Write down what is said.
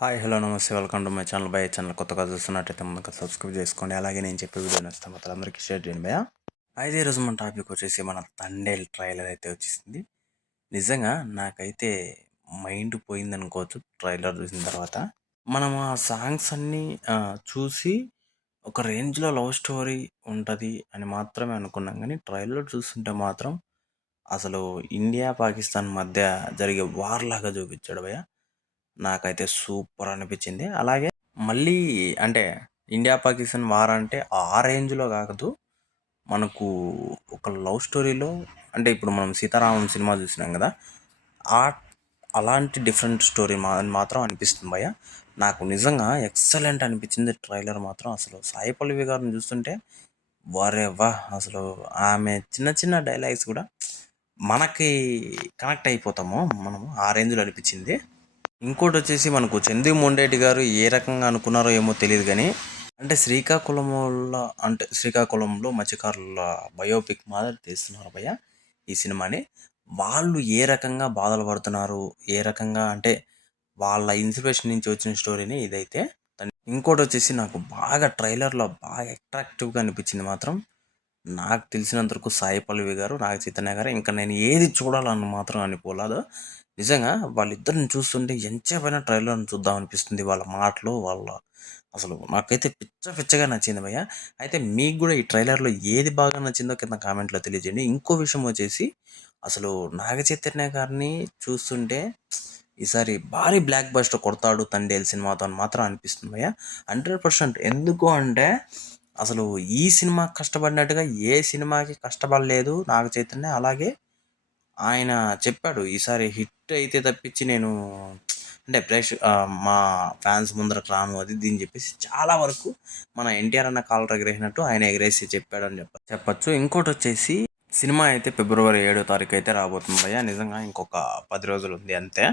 Hi hello నమస్తే welcome to my channel భయ channel కొత్తగా చూస్తున్నట్టయితే మనకు సబ్స్క్రైబ్ చేసుకోండి. అలాగే నేను చెప్పే వీడియో నచ్చితే మొత్తం అందరికీ షేర్ చేయండి భయ. అయితే ఈరోజు మన టాపిక్ వచ్చేసి మన తండేల్ ట్రైలర్ అయితే వచ్చేసింది. నిజంగా నాకైతే మైండ్ పోయింది అనుకోవచ్చు ట్రైలర్ చూసిన తర్వాత. మనం ఆ సాంగ్స్ అన్నీ చూసి ఒక రేంజ్లో లవ్ స్టోరీ ఉంటుంది అని మాత్రమే అనుకున్నాం, కానీ ట్రైలర్ చూస్తుంటే మాత్రం అసలు ఇండియా పాకిస్తాన్ మధ్య జరిగే వార్ లాగా చూపించాడు భయ. నాకైతే సూపర్ అనిపించింది. అలాగే మళ్ళీ అంటే ఇండియా పాకిస్తాన్ వార్ అంటే ఆ రేంజ్లో కాదు, మనకు ఒక లవ్ స్టోరీలో అంటే ఇప్పుడు మనం సీతారామం సినిమా చూసినాం కదా, ఆ అలాంటి డిఫరెంట్ స్టోరీ మాత్రం అనిపిస్తుంది భయ్య. నాకు నిజంగా ఎక్సలెంట్ అనిపించింది ట్రైలర్ మాత్రం. అసలు సాయి పల్లవి గారిని చూస్తుంటే వారే వా, అసలు ఆమె చిన్న చిన్న డైలాగ్స్ కూడా మనకి కనెక్ట్ అయిపోతాము మనము, ఆ రేంజ్లో అనిపించింది. ఇంకోటి వచ్చేసి మనకు చందు మొండేటి గారు ఏ రకంగా అనుకున్నారో ఏమో తెలియదు, కానీ అంటే శ్రీకాకుళంలో మత్స్యకారుల బయోపిక్ మాదిరి తీస్తున్నారు భయ్య ఈ సినిమాని. వాళ్ళు ఏ రకంగా బాధలు పడుతున్నారు, ఏ రకంగా అంటే వాళ్ళ ఇన్స్పిరేషన్ నుంచి వచ్చిన స్టోరీని ఇదైతే. ఇంకోటి వచ్చేసి నాకు బాగా ట్రైలర్లో బాగా అట్రాక్టివ్గా అనిపించింది మాత్రం, నాకు తెలిసినంతవరకు సాయి పల్లవి గారు, నాగ చైతన్య గారు. ఇంకా నేను ఏది చూడాలని మాత్రం అనిపోలేదు. నిజంగా వాళ్ళిద్దరిని చూస్తుంటే ఎంతసేపైనా ట్రైలర్ని చూద్దాం అనిపిస్తుంది. వాళ్ళ మాటలు, వాళ్ళ అసలు నాకైతే పిచ్చగా నచ్చింది భయ్య. అయితే మీకు కూడా ఈ ట్రైలర్లో ఏది బాగా నచ్చిందో కింద కామెంట్లో తెలియజేయండి. ఇంకో విషయం వచ్చేసి అసలు నాగ చైతన్య గారిని చూస్తుంటే ఈసారి భారీ బ్లాక్ బస్టర్ కొడతాడు తండేల్ సినిమాతో అని మాత్రం అనిపిస్తుంది భయ్య. 100%. ఎందుకు అంటే అసలు ఈ సినిమా కష్టపడినట్టుగా ఏ సినిమాకి కష్టపడలేదు నాగ చైతన్య. అలాగే ఆయన చెప్పాడు ఈసారి హిట్ అయితే తప్పించి నేను అంటే మా ఫ్యాన్స్ ముందరకు రాను అది దీన్ని చెప్పేసి చాలా వరకు మన ఎన్టీఆర్ అన్న కాలర్ ఎగరేసినట్టు ఆయన ఎగరేసి చెప్పాడని చెప్పచ్చు. ఇంకోటి వచ్చేసి సినిమా అయితే ఫిబ్రవరి 7వ తారీఖు అయితే రాబోతుంది భయ్య. నిజంగా ఇంకొక 10 రోజులు ఉంది అంతే.